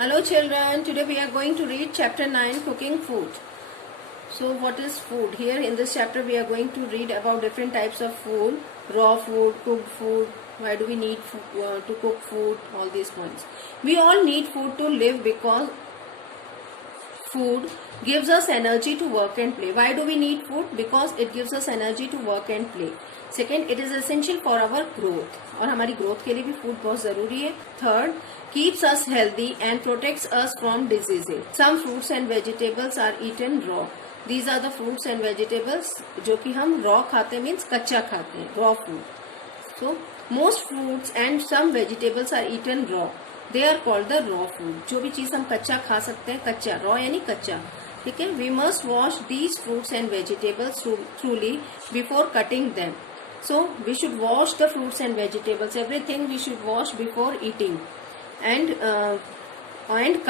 Hello children, today we are going to read chapter 9 cooking food. So what is food? Here in this chapter we are going to read about different types of food, raw food, cooked food, why do we need to cook food, all these points. We all need food to live because food gives us energy to work and play. Why do we need food? Because it gives us energy to work and play. Second, it is essential for our growth. और हमारी growth के लिए भी food बहुत जरूरी है. Third, keeps us healthy and protects us from diseases. Some fruits and vegetables are eaten raw. These are the fruits and vegetables जो कि हम raw खाते हैं, means कच्चा खाते हैं, raw food. So most fruits and some vegetables are eaten raw. They are called the raw food. जो भी चीज हम कच्चा खा सकते हैं, कच्चा, raw यानी कच्चा, ठीक है. We must wash these fruits and vegetables thoroughly before cutting them. So we should wash the fruits and vegetables. Everything we should wash before eating and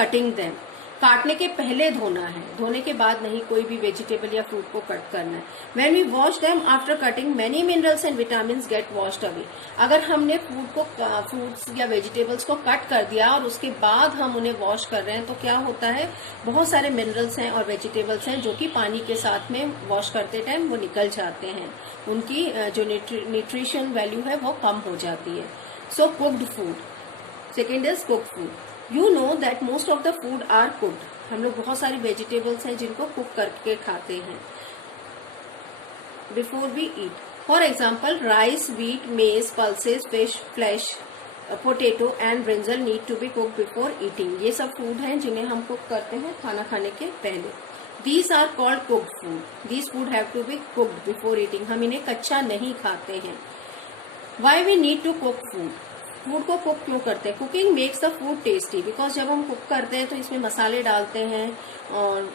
cutting them. काटने के पहले धोना है, धोने के बाद नहीं कोई भी वेजिटेबल या फ्रूट को कट करना है. When we wash them after cutting, many minerals and vitamins get washed away. अगर हमने फ्रूट्स या वेजिटेबल्स को कट कर दिया और उसके बाद हम उन्हें वॉश कर रहे हैं तो क्या होता है, बहुत सारे मिनरल्स हैं और वेजिटेबल्स हैं जो कि पानी के साथ में वॉश करते टाइम वो निकल जाते हैं, उनकी जो न्यूट्रिशन वैल्यू है वो कम हो जाती है. So cooked food. Second is cooked food. You know that most of the food are cooked. हम लोग बहुत सारी वेजिटेबल्स हैं जिनको कुक करके खाते हैं before we eat. For example, rice, wheat, maize, pulses, fish, flesh, potato and brinjal need to be cooked before eating. ये सब फूड हैं जिन्हें हम कुक करते हैं खाना खाने के पहले. These are called cooked food. These food have to be cooked before eating. हम इन्हें कच्चा नहीं खाते हैं. Why we need to cook food? Food को कुक क्यों करते हैं? Cooking makes the food tasty. Because जब हम कुक करते हैं तो इसमें मसाले डालते हैं और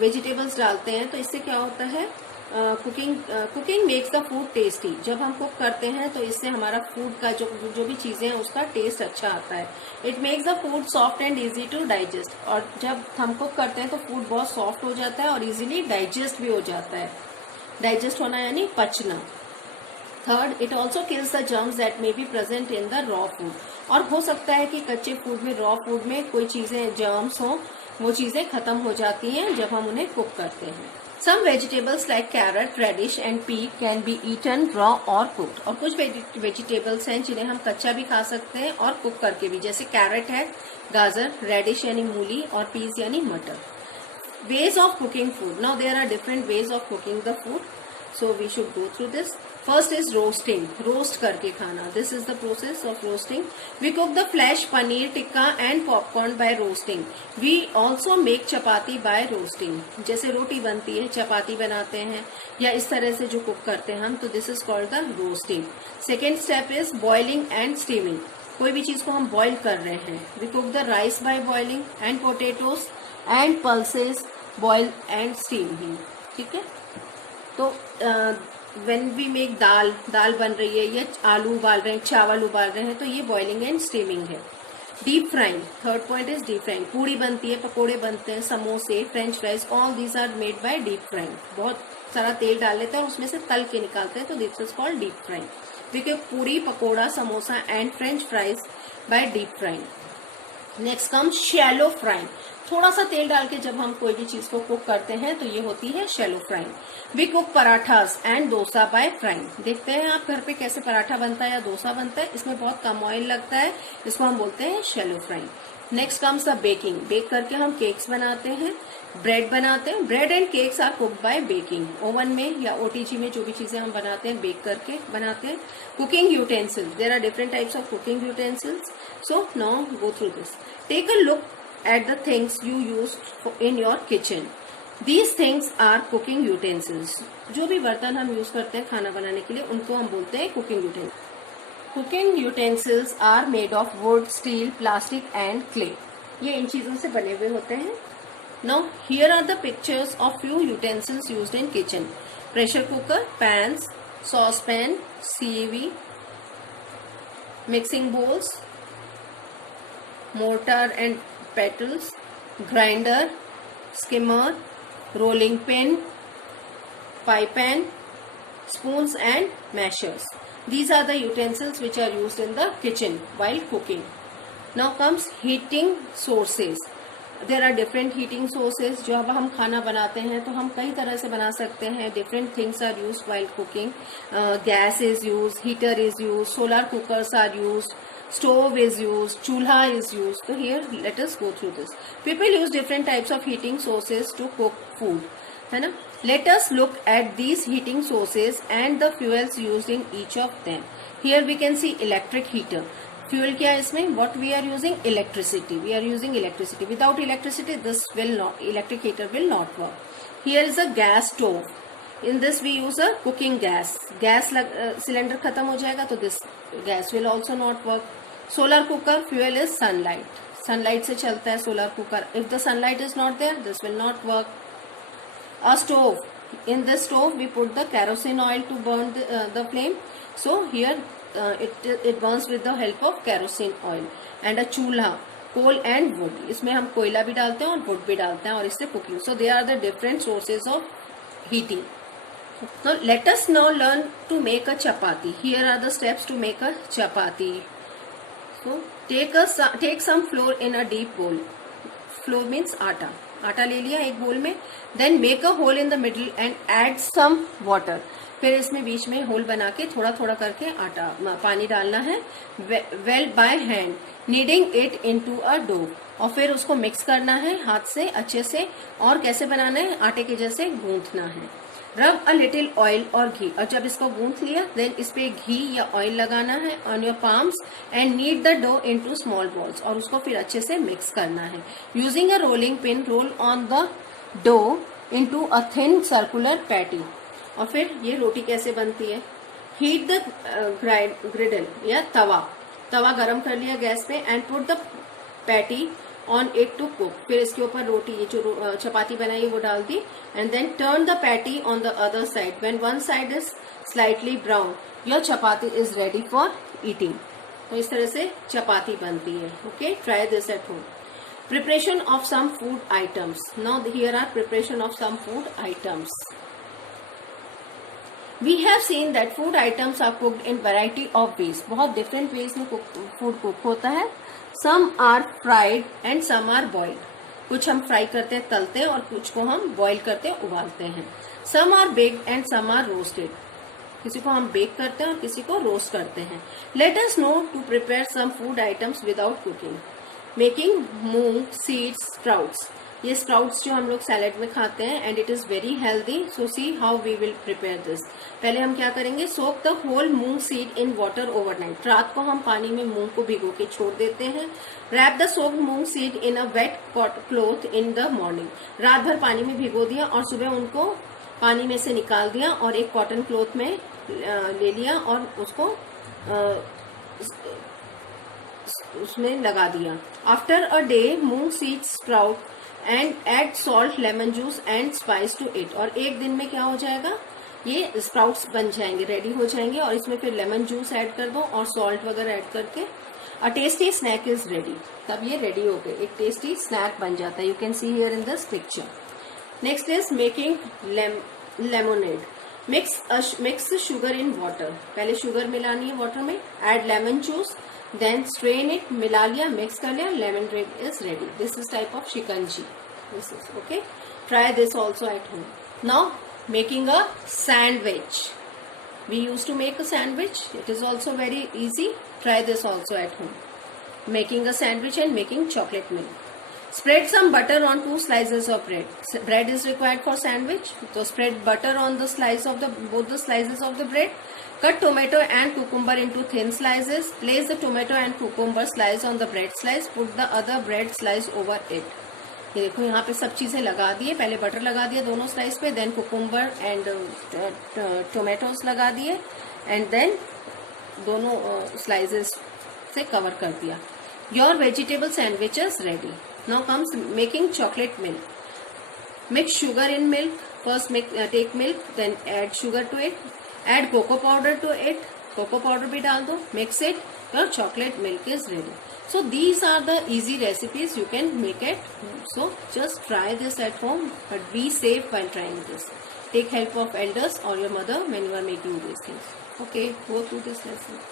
वेजिटेबल्स डालते हैं तो इससे क्या होता है, cooking makes the food tasty. जब हम कुक करते हैं तो इससे हमारा फूड का जो भी चीजें हैं उसका टेस्ट अच्छा आता है. It makes the food soft and easy to digest. और जब हम कुक करते हैं तो फूड बहुत सॉफ्ट हो जाता है और इजीली डाइजेस्ट भी हो जाता है. डाइजेस्ट होना यानी पचना. Third, it also kills the germs that may be present in the raw food. और हो सकता है कि कच्चे फूड में, रॉ फूड में कोई चीजें जर्म्स हो, वो चीजें खत्म हो जाती हैं जब हम उन्हें कुक करते हैं. Some vegetables like carrot, radish and pea can be eaten raw और कुक्ड. और कुछ वेजिटेबल्स हैं जिन्हें हम कच्चा भी खा सकते हैं और कुक करके भी. जैसे कैरेट है, गाजर, रेडिश यानी मूली और पीस यानी मटर. Ways of cooking food. Now there are different ways of cooking the food. So we should go through this. First is roasting. Roast करके खाना. This is the process of roasting. We cook the flesh, paneer, tikka and popcorn by roasting. We also make chapati by roasting. जैसे रोटी बनती है, चपाती बनाते हैं या इस तरह से जो कुक करते हैं हम, तो this is called the roasting. Second step is boiling and steaming. कोई भी चीज को हम boil कर रहे हैं. We cook the rice by boiling and potatoes and pulses boil and steam भी. ठीक है. तो व्हेन वी मेक दाल बन रही है या आलू उबाल रहे हैं, चावल उबाल रहे हैं, तो ये बॉइलिंग एंड स्टीमिंग है. Deep frying. Third point is deep frying. पूड़ी बनती है, पकोड़े बनते हैं, समोसे, French fries, all these are made by deep frying. बहुत सारा तेल डाल लेते हैं और उसमें से तल के निकालते हैं, तो this is called deep frying. देखिए, puri, pakora, samosa and French fries by deep frying. Next come shallow frying. थोड़ा सा तेल डाल के जब हम कोई भी चीज को कुक करते हैं तो ये होती है shallow frying. We cook parathas and dosa by frying. देखते हैं आप घर पे कैसे पराठा बनता है या डोसा बनता है. इसमें बहुत कम ऑयल लगता है, इसको हम बोलते हैं shallow frying. Next comes the baking. Bake करके हम केक्स बनाते हैं, ब्रेड बनाते हैं. Bread and cakes are cooked by baking. Oven में या ओटीजी में जो भी चीजें हम बनाते हैं बेक करके बनाते हैं. Cooking utensils. There are different types of cooking utensils. So now go through this. Take a look at the things you use in your kitchen. These things are cooking utensils. जो भी बर्तन हम use करते हैं खाना बनाने के लिए उनको हम बोलते हैं cooking utensils. Cooking utensils are made of wood, steel, plastic and clay. ये इन चीजों से बने हुए होते हैं. Now here are the pictures of few utensils used in kitchen. Pressure cooker, pans, saucepan, sieve, mixing bowls, mortar and petals, grinder, skimmer, rolling pin, pie pan, spoons and mashers. These are the utensils which are used in the kitchen while cooking. Now comes heating sources. There are different heating sources. जो अब हम खाना बनाते हैं तो हम कई तरह से बना सकते हैं. Different things are used while cooking. Gas is used, heater is used, solar cookers are used, stove is used, chulha is used. So here let us go through this. People use different types of heating sources to cook food, है ना. Let us look at these heating sources and the fuels used in each of them. Here we can see electric heater. Fuel क्या है इसमें? What we are using? Electricity. We are using electricity. Without electricity, this will not, electric heater will not work. Here is a gas stove. In this we use a cooking gas. Gas cylinder खत्म हो जाएगा तो this gas will also not work. Solar cooker, fuel is sunlight. Sunlight से चलता है solar cooker. If the sunlight is not there, this will not work. A stove. In this stove we put the kerosene oil to burn the flame. So here it burns with the help of kerosene oil. And a chulha, coal and wood. इसमें हम कोयला भी डालते हैं और wood भी डालते हैं और इससे cooking. So they are the different sources of heating. Now let us now learn to make a chapati. Here are the steps to make a chapati. So take some flour in a deep bowl. Flour means आटा. आटा ले लिया एक बोल में. Then make a hole in the middle and add some water. फिर इसमें बीच में होल बना के थोड़ा थोड़ा करके आटा पानी डालना है. Well by hand, kneading it into a dough. और फिर उसको मिक्स करना है हाथ से अच्छे से. और कैसे बनाना है? आटे के जैसे गूंथना है. रब अ लिटिल ऑयल और घी. और जब इसको गूंथ लिया देन इस पे घी या ऑयल लगाना है on your palms and knead the dough into small balls. और उसको फिर अच्छे से मिक्स करना है. Using a rolling pin roll on the dough into a thin circular patty. और फिर ये रोटी कैसे बनती है? हीट द ग्रिडल या तवा गरम कर लिया गैस पे and put the patty on it to cook. फिर इसके ऊपर रोटी ये जो चपाती बनाई है वो डाल दी and then turn the patty on the other side. When one side is slightly brown your chapati is ready for eating. तो इस तरह से चपाती बनती है. Okay, try this at home. Preparation of some food items. Now here are preparation of some food items. We have seen that food items are cooked in variety of ways. बहुत different ways में food cook होता है. Some are fried and some are boiled. कुछ हम fry करते हैं तलते हैं और कुछ को हम बॉईल करते हैं उबालते हैं. Some are baked and some are roasted. किसी को हम बेक करते हैं और किसी को रोस्ट करते हैं. Let us know to prepare some food items without cooking. Making moong seeds sprouts. ये स्प्राउट्स जो हम लोग सैलेड में खाते हैं and it is very healthy. So see how we will prepare this. पहले हम क्या करेंगे? Soak the whole moong seed in water overnight. रात को हम पानी में मूंग को भिगो के छोड़ देते हैं. Wrap the soaked moong seed in a wet cloth in the morning. रात भर पानी में भिगो दिया और सुबह उनको पानी में से निकाल दिया और एक कॉटन क्लॉथ में ले लिया और उसको उसमें लगा दिया. After a day moong seed sprout and add salt lemon juice and spice to it. और एक दिन में क्या हो जाएगा? ये स्प्राउट्स बन जाएंगे, रेडी हो जाएंगे. और इसमें फिर लेमन जूस ऐड कर दो और सॉल्ट वगैरह ऐड करके अ टेस्टी स्नैक इज रेडी. तब ये रेडी हो गए, एक टेस्टी स्नैक बन जाता है. You can see here in this picture. Next is making lemonade. Mix sugar in water. पहले शुगर मिलानी है वाटर में. Add lemon juice then strain it. मिला लिया, मिक्स कर लिया, lemon drink is ready. This is type of shikanji. This is okay. Try this also at home. Now making a sandwich. We used to make a sandwich. It is also very easy. Try this also at home. Making a sandwich and making chocolate milk. Spread some butter on 2 slices of bread. Bread is required for sandwich. So spread butter on the both the slices of the bread. Cut tomato and cucumber into thin slices. Place the tomato and cucumber slice on the bread slice. Put the other bread slice over it. ये देखो यहाँ पे सब चीजें लगा दिए. पहले butter लगा दिया दोनों स्लाइस पे, देन कुकुम्बर एंड टोमेटोज लगा दिए एंड देन दोनों स्लाइसेस से कवर कर दिया. Your vegetable sandwich is ready. Now comes making chocolate milk. Mix sugar in milk. First take milk, then add sugar to it. Add cocoa powder to it. Cocoa powder भी डाल दो. Mix it. Your chocolate milk is ready. So these are the easy recipes you can make at home. So just try this at home, but be safe while trying this. Take help of elders or your mother when you are making these things. Okay, go through this lesson.